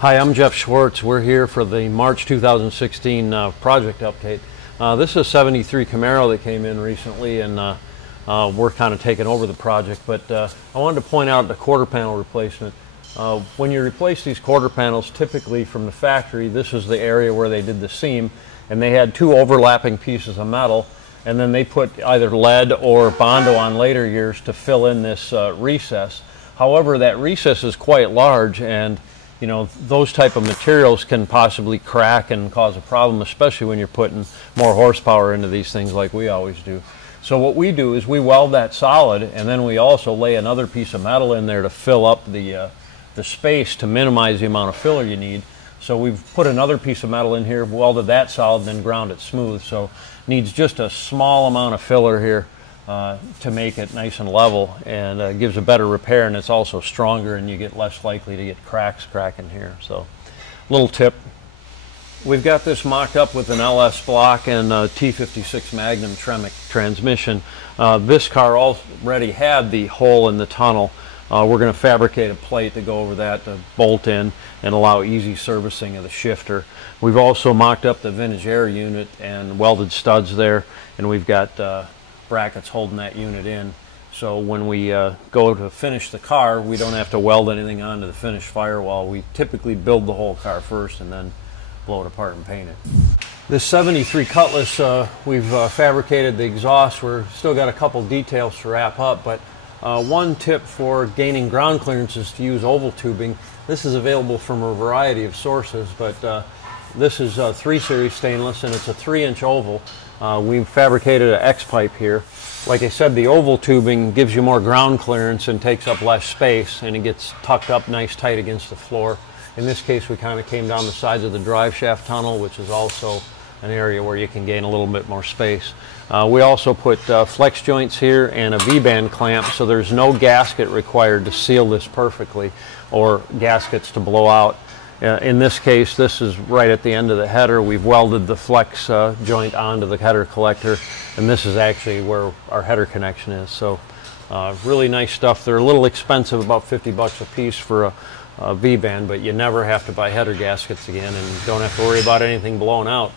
Hi, I'm Jeff Schwartz. We're here for the March 2016 project update. This is a 73 Camaro that came in recently, and we're kind of taking over the project. But I wanted to point out the quarter panel replacement. When you replace these quarter panels, typically from the factory, this is the area where they did the seam, and they had two overlapping pieces of metal, and then they put either lead or Bondo on later years to fill in this recess. However, that recess is quite large, and you know, those type of materials can possibly crack and cause a problem, especially when you're putting more horsepower into these things like we always do. So what we do is we weld that solid, and then we also lay another piece of metal in there to fill up the space to minimize the amount of filler you need. So we've put another piece of metal in here, welded that solid, then ground it smooth. So needs just a small amount of filler here to make it nice and level, and gives a better repair, and it's also stronger, and you get less likely to get cracks cracking here. So little tip. We've got this mocked up with an LS block and a T56 Magnum Tremec transmission. This car already had the hole in the tunnel. We're going to fabricate a plate to go over that to bolt in and allow easy servicing of the shifter. We've also mocked up the vintage air unit and welded studs there, and we've got brackets holding that unit in. So when we go to finish the car, we don't have to weld anything onto the finished firewall. We typically build the whole car first and then blow it apart and paint it. This 73 Cutlass, we've fabricated the exhaust. We're still got a couple details to wrap up, but one tip for gaining ground clearance is to use oval tubing. This is available from a variety of sources, but this is 3 Series stainless, and it's a 3-inch oval. We've fabricated an X-pipe here. Like I said, the oval tubing gives you more ground clearance and takes up less space, and it gets tucked up nice tight against the floor. In this case, we kind of came down the sides of the drive shaft tunnel, which is also an area where you can gain a little bit more space. We also put flex joints here and a V-band clamp, so there's no gasket required to seal this perfectly, or gaskets to blow out. In this case, this is right at the end of the header. We've welded the flex joint onto the header collector, and this is actually where our header connection is. So really nice stuff. They're a little expensive, about 50 bucks a piece for a V-band, but you never have to buy header gaskets again, and don't have to worry about anything blowing out.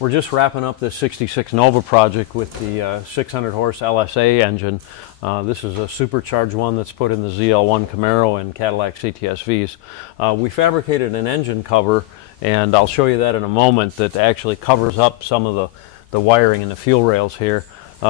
We're just wrapping up this 66 Nova project with the 600 horse LSA engine. This is a supercharged one that's put in the ZL1 Camaro and Cadillac CTS-Vs. We fabricated an engine cover, and I'll show you that in a moment, that actually covers up some of the wiring and the fuel rails here.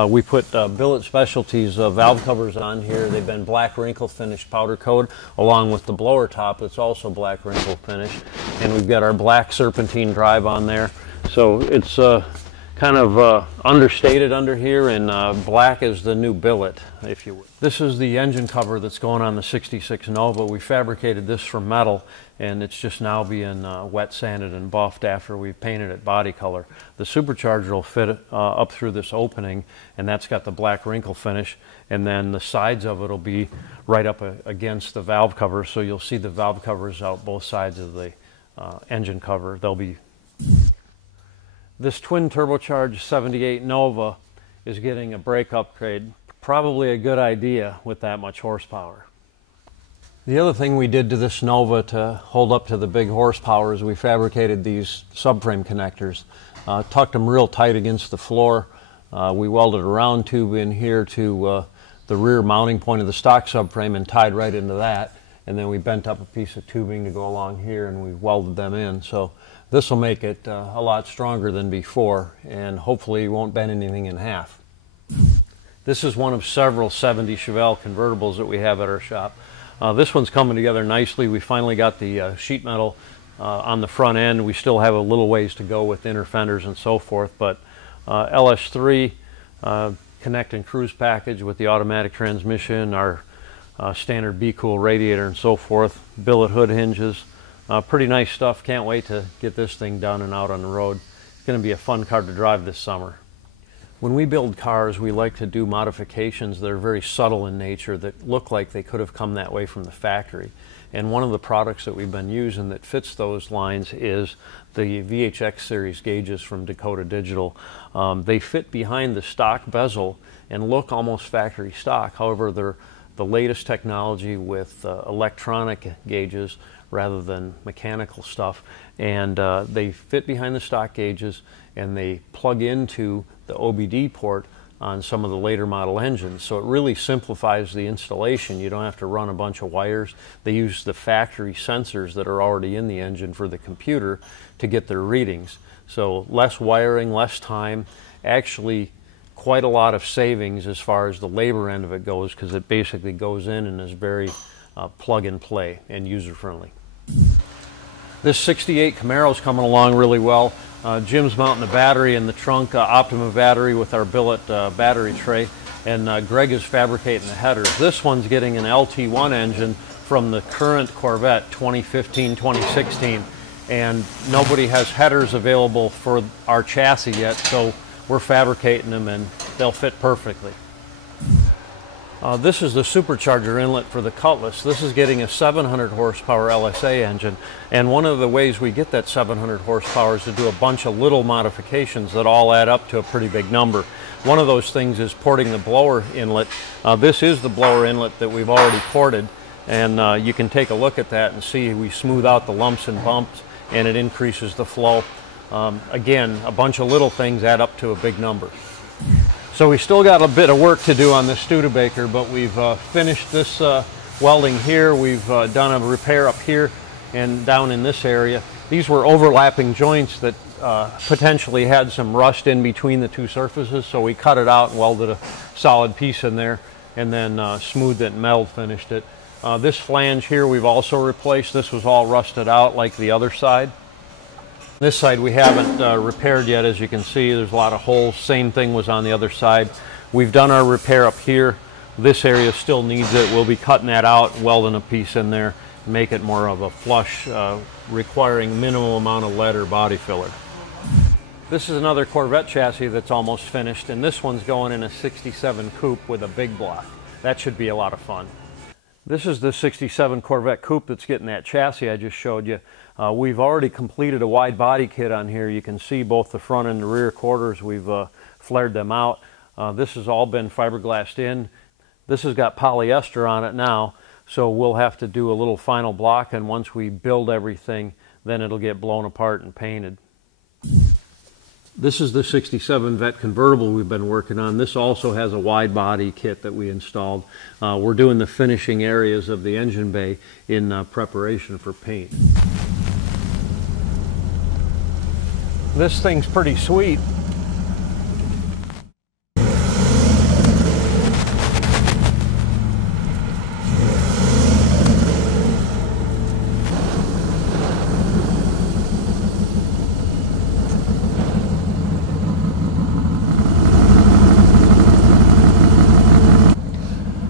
We put Billet Specialties valve covers on here. They've been black wrinkle finished powder coat, along with the blower top that's also black wrinkle finished. And we've got our black serpentine drive on there. So it's kind of understated under here, and black is the new billet, if you would. This is the engine cover that's going on the 66 Nova. We fabricated this from metal, and it's just now being wet sanded and buffed after we've painted it body color. The supercharger will fit up through this opening, and that's got the black wrinkle finish, and then the sides of it will be right up against the valve cover, so you'll see the valve covers out both sides of the engine cover. They'll be. This twin turbocharged 78 Nova is getting a brake upgrade. Probably a good idea with that much horsepower. The other thing we did to this Nova to hold up to the big horsepower is we fabricated these subframe connectors. Tucked them real tight against the floor. We welded a round tube in here to the rear mounting point of the stock subframe and tied right into that. And then we bent up a piece of tubing to go along here, and we welded them in. So this will make it a lot stronger than before, and hopefully won't bend anything in half. This is one of several 70 Chevelle convertibles that we have at our shop. This one's coming together nicely. We finally got the sheet metal on the front end. We still have a little ways to go with inner fenders and so forth, but LS3 connect and cruise package with the automatic transmission, our standard Be-Cool radiator and so forth, billet hood hinges. Pretty nice stuff. Can't wait to get this thing done and out on the road. It's going to be a fun car to drive this summer. When we build cars, we like to do modifications that are very subtle in nature, that look like they could have come that way from the factory. And one of the products that we've been using that fits those lines is the VHX series gauges from Dakota Digital. They fit behind the stock bezel and look almost factory stock. However, they're the latest technology with electronic gauges rather than mechanical stuff, and they fit behind the stock gauges and they plug into the OBD port on some of the later model engines. So it really simplifies the installation. You don't have to run a bunch of wires. They use the factory sensors that are already in the engine for the computer to get their readings. So less wiring, less time, actually quite a lot of savings as far as the labor end of it goes, because it basically goes in and is very plug and play and user friendly. This 68 Camaro is coming along really well. Jim's mounting the battery in the trunk, Optima battery with our billet battery tray, and Greg is fabricating the headers. This one's getting an LT1 engine from the current Corvette 2015-2016, and nobody has headers available for our chassis yet, so we're fabricating them and they'll fit perfectly. This is the supercharger inlet for the Cutlass. This is getting a 700 horsepower LSA engine, and one of the ways we get that 700 horsepower is to do a bunch of little modifications that all add up to a pretty big number. One of those things is porting the blower inlet. This is the blower inlet that we've already ported, and you can take a look at that and see we smooth out the lumps and bumps and it increases the flow. Again, a bunch of little things add up to a big number. So we still got a bit of work to do on this Studebaker, but we've finished this welding here. We've done a repair up here and down in this area. These were overlapping joints that potentially had some rust in between the two surfaces, so we cut it out and welded a solid piece in there and then smoothed it and metal finished it. This flange here we've also replaced. This was all rusted out like the other side. This side we haven't repaired yet. As you can see, there's a lot of holes. Same thing was on the other side. We've done our repair up here. This area still needs it. We'll be cutting that out, welding a piece in there, make it more of a flush, requiring minimal amount of lead or body filler. This is another Corvette chassis that's almost finished, and this one's going in a 67 coupe with a big block. That should be a lot of fun. This is the 67 Corvette coupe that's getting that chassis I just showed you. We've already completed a wide body kit on here. You can see both the front and the rear quarters. We've flared them out. This has all been fiberglassed in. This has got polyester on it now, so we'll have to do a little final block, and once we build everything, then it'll get blown apart and painted. This is the 67 Vet convertible we've been working on. This also has a wide body kit that we installed. We're doing the finishing areas of the engine bay in preparation for paint. This thing's pretty sweet.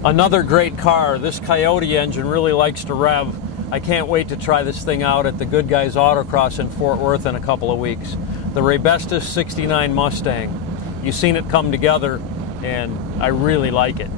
Another great car. This Coyote engine really likes to rev. I can't wait to try this thing out at the Good Guys Autocross in Fort Worth in a couple of weeks. The Raybestos 69 Mustang. You've seen it come together, and I really like it.